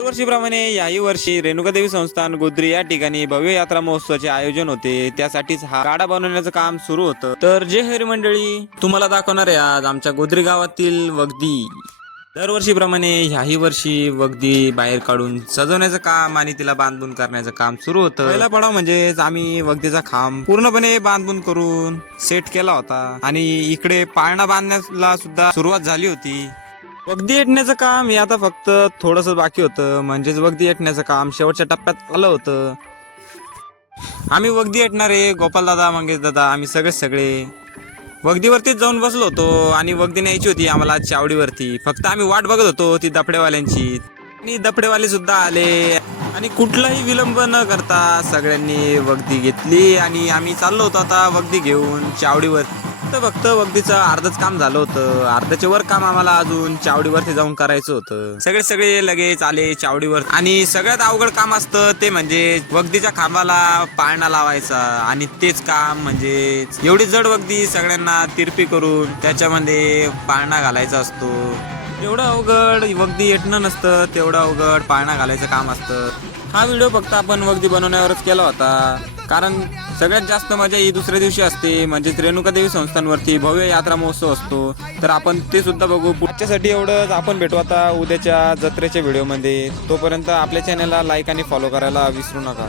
दरवर्षीप्रमाणे याही वर्षी रेणुकादेवी संस्थान गोद्री या ठिकाणी भव्य यात्रा महोत्सवाचे आयोजन होते. त्यासाठीच हा गाडा बनवण्याचं काम सुरू होतं. तर जे हरी मंडळी तुम्हाला दाखवणार आहे आज आमच्या गोद्री गावातील वगदी. दरवर्षीप्रमाणे ह्याही वर्षी वगदी बाहेर काढून सजवण्याचं काम आणि तिला बांधून करण्याचं काम सुरू होतं. पहिला पडाव म्हणजे आम्ही वगदीचा खांब पूर्णपणे बांधून करून सेट केला होता आणि इकडे पाळणा बांधण्याला सुद्धा सुरुवात झाली होती. वगदी येटण्याचं काम हे आता फक्त थोडस बाकी होतं. म्हणजेच वगदी येटण्याचं काम शेवटच्या टप्प्यात आलं होतं. आम्ही वगदी येटणारे गोपाल दादा, मंगेश दादा, आम्ही सगळे वगदीवरतीच जाऊन बसलो होतो आणि वगदी न्यायची होती आम्हाला चावडीवरती. फक्त आम्ही वाट बघत होतो ती दफडेवाल्यांची. आणि दफडेवाले सुद्धा आले आणि कुठलाही विलंब न करता सगळ्यांनी वगदी घेतली आणि आम्ही चाललो होतो आता वगदी घेऊन चावडीवर. फक्त वगदीचं अर्धच काम झालं होतं. अर्ध्याच्या वर काम आम्हाला अजून चावडीवरती जाऊन करायचं होतं. सगळे लगेच आले चावडीवर आणि सगळ्यात अवघड काम असतं ते म्हणजे वगदीच्या खांबाला पाळणा लावायचा. आणि तेच काम म्हणजे एवढी जड वगदी सगळ्यांना तिरपी करून त्याच्यामध्ये पाळणा घालायचा असतो. एवढं अवघड वगदी येटणं नसतं, तेवढं अवघड पाळणा घालायचं काम असतं. हा व्हिडिओ फक्त आपण वगदी बनवण्यावरच केला होता, कारण सगळ्यात जास्त मजा ही दुसऱ्या दिवशी असते. म्हणजेच रेणुकादेवी संस्थानवरती भव्य यात्रा महोत्सव असतो. तर आपण ते सुद्धा बघू. पुढच्यासाठी एवढंच. आपण भेटू आता उद्याच्या जत्रेच्या व्हिडिओमध्ये. तोपर्यंत आपल्या चॅनलला लाईक आणि फॉलो करायला विसरू नका.